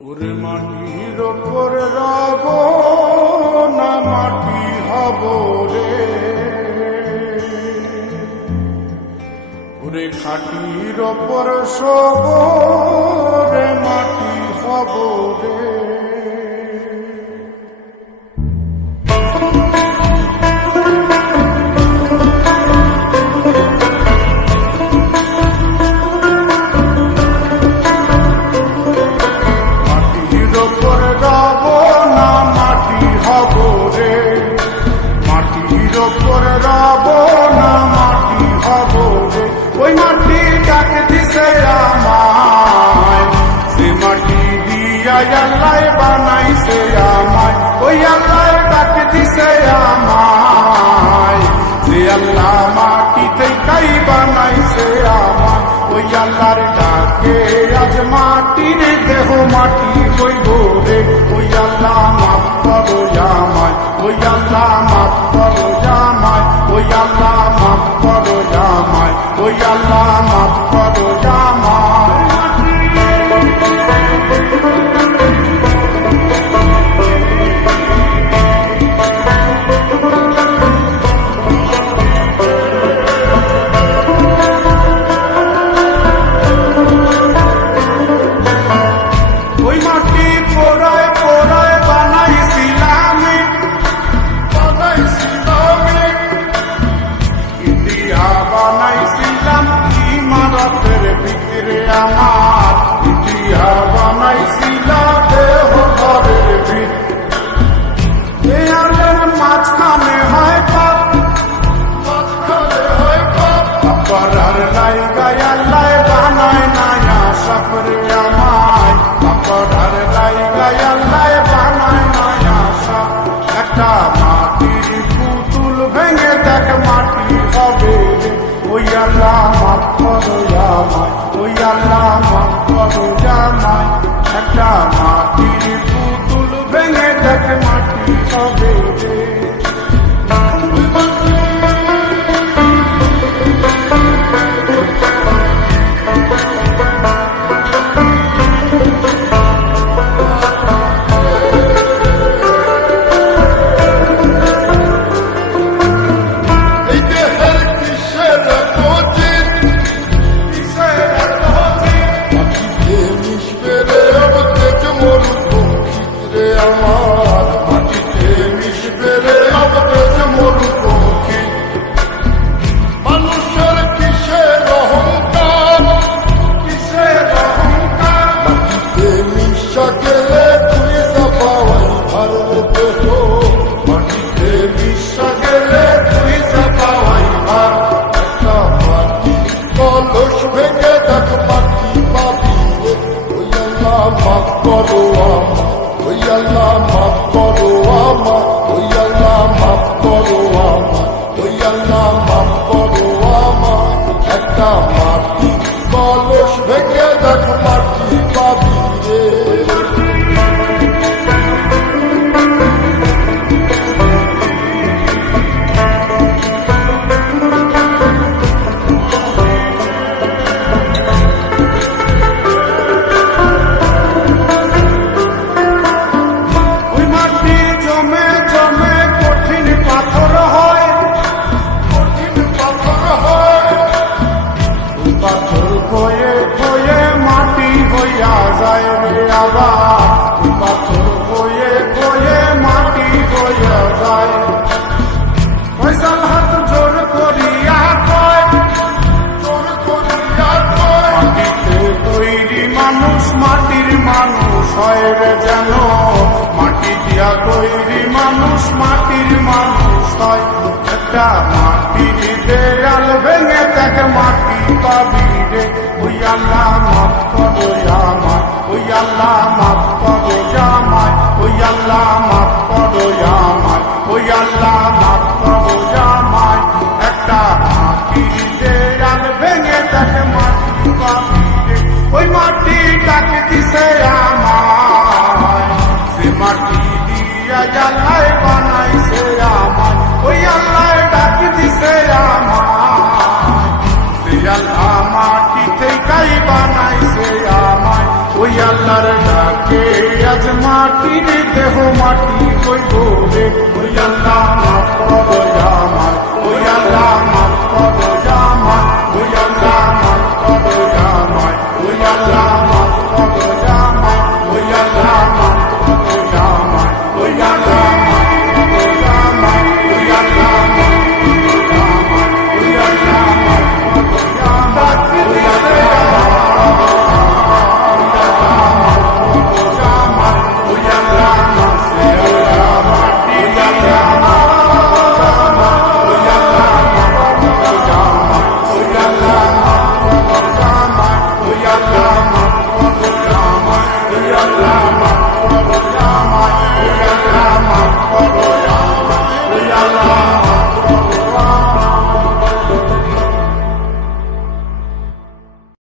ওরে মাটির ওপর রব না মাটি হব রে, ওরে খাটির ওপর সব রে মাটি হব রে। ওই মাটি ডাকে দিছে আমায়, সে মাটি দিয়া আল্লাহ বানাইছে আমায়। ওই আল্লাহ ডাকে দিছে আমায়, যে আল্লাহ মাটি থেকেই বানাইছে আমায়। ওই আল্লাহর ডাকে আজ মাটির দেহ মাটি হইব রে। ওই আল্লাহ মাফ করো আমায়, ওই আল্লাহ মাফ করো আমায়, ওই আল্লাহ মাফ করো আমায়, ওই আল্লাহ মাফ করো আমায়। ওই মাটি পোড়ায় পোড়ায় বানাইছিলাম, ইন্ডিয়া বানাইছিলাম ইমারতের ভিতরে আমার, ইন্ডিয়া বানাইছিলাম দেহ ঘরের ভিতরে। মাঝখানে হয় পাপ, মাঝখানে হয় পাপ, পাড়ার লাইগায় আল্লাহ বানায় নায়া সাপরে আমায়, পাড়ার লাইগায় আল্লাহ বানায় নায়া সাপ। একটা মাটির পুতুল ভেঙে দেখ মাটি হবে রে। ওই আল্লাহ মাফ করো আমায়, ওই আল্লাহ মাফ করো আমায়। একটা মাটির পুতুল ভেঙে দেখ মাটি হবে রে। মাটির মানুষ হয় রে যেন, মাটি দিয়া তৈরি মানুষ মাটির মানুষ হয়। একটা মাটির দেয়াল ভেঙে দেখ মাটি পাবি রে। ওই আল্লাহ মাফ করো আমায়, ওই আল্লাহ মাফ করো আমায়, ওই আল্লাহ মাফ করো আমায়, ওই আল্লাহ মাফ করো আমায়। একটা মাটির দেয়াল ভেঙে দেখ মাটি পাবি রে। ওই মাটি ডাকে দিছে আমায়, সে মাটি দিয়া আল্লাহ বানাইছে আমায়। ওই আল্লাহ ডাকে দিছে আমায়, সে আল্লাহ মাটি থেকেই বানাইছে আমায়। ওই আল্লাহর ডাকে মাটি হইব রে।